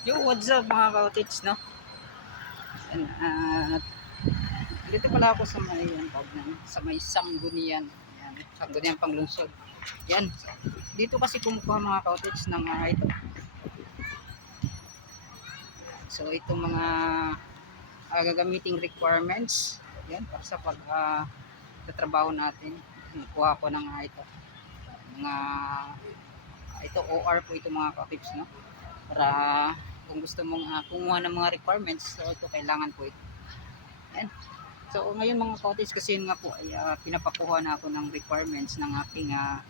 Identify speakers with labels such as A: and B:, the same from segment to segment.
A: Yo, what's up mga cottage, no? Yan, at dito pala ako sa may, yan, na, sa may Sanggunian. Yan, Sanggunian Panglungsod. Yan. Dito kasi kumukuha mga cottage ng mga ito. So, itong mga uh, gagamiting requirements. Yan, para sa pag uh, trabaho natin. Kuha ko ng mga ito. Mga ito OR po ito mga cottage, no? Para kung gusto mong uh, kumuha ng mga requirements, so ito kailangan po ito. Yan. So ngayon mga cottage kasi nga po ay uh, pinapakuha na ako ng requirements ng aking uh,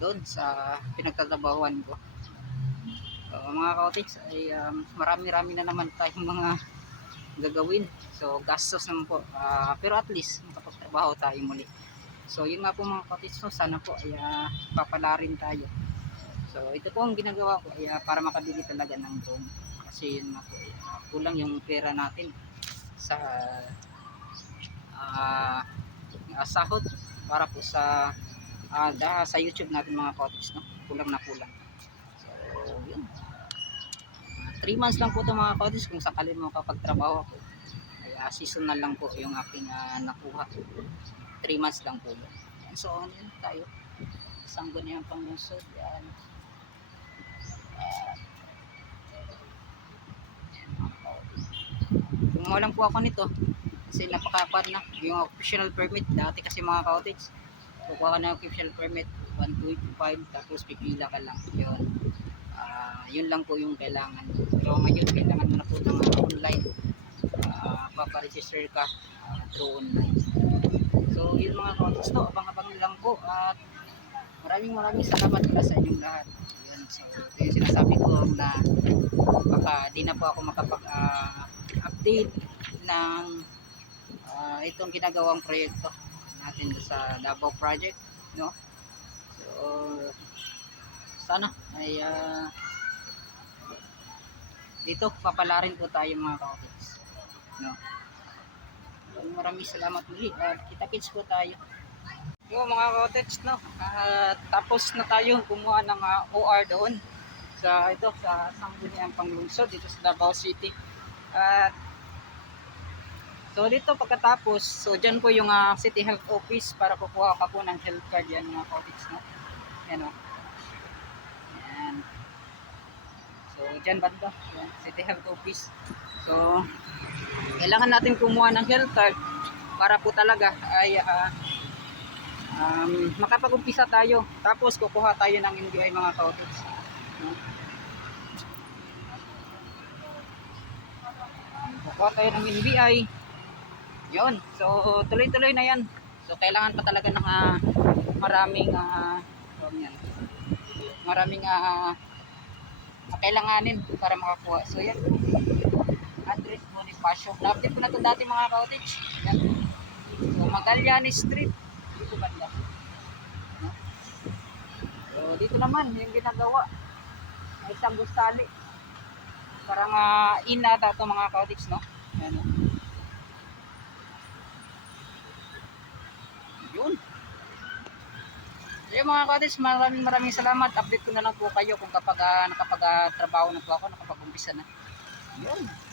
A: doon sa pinagtatrabahuan ko. So, mga cottage ay um, marami-rami na naman tayong mga gagawin. So gastos naman po. Uh, pero at least makapagtrabaho tayo muli. So yun nga po mga cottage, so sana po ay uh, papalarin tayo. So ito po ang ginagawa ko ay uh, para makabili talaga ng drone. Kasi yun nga po, ay, uh, kulang yung pera natin sa uh, uh, sahod para po sa uh, da, sa YouTube natin mga cottage no. Kulang na kulang. So yun. 3 months lang po ito mga cottage kung sakali mo kapag trabaho ako. Ay uh, seasonal lang po yung aking uh, nakuha. 3 months lang po. yun. So ano yun tayo. Sanggo niya ang panglusod. Yan. Kumuha lang po ako nito. Kasi napakapad na. Yung optional permit dati kasi mga cottage kukuha ka ng official permit 125 tapos pipila ka lang. Yun. Ah, yun lang po yung kailangan. Pero ngayon kailangan mo na po ng uh, online. Uh, paparegister ka ah, through online. So yun mga cottage to. Abang-abang lang po. At maraming maraming salamat pala sa inyong lahat so ito yung sinasabi ko na baka di na po ako makapag ah, update ng ah, itong ginagawang proyekto natin sa Davao Project no? So sana ay ah, dito papalarin po tayo mga kapatid no? Maraming salamat muli at kita-kits po tayo yung mga cottage no? At tapos na tayo. Kumuha ng ah, OR doon sa ito sa Sangguniang Panglungsod dito sa Davao City. At so dito pagkatapos so dyan po yung ah, City Health Office para kukuha ka po ng health card yan mga cottage no? Yan o yan. So dyan banda yan, City Health Office. So kailangan natin kumuha ng health card para po talaga ay ah, um, makapag-umpisa tayo. Tapos kukuha tayo ng NBI mga cottage. No? Kukuha tayo ng NBI. Yun. So tuloy-tuloy na yan. So kailangan pa talaga ng ah, maraming uh, yan. maraming uh, kailanganin para makakuha. So yan. Andres Bonifacio. Na-update ko na ito dati mga cottage. Yan. So Magallanes Street dito banda. No? So, dito naman, yung ginagawa. May isang gustali. Parang uh, in ata ito mga cottage, no? Ayan, no? Yun. So, yun mga cottage, maraming maraming salamat. Update ko na lang po kayo kung kapag uh, nakapag-trabaho na po ako, nakapag-umpisa na. Yun.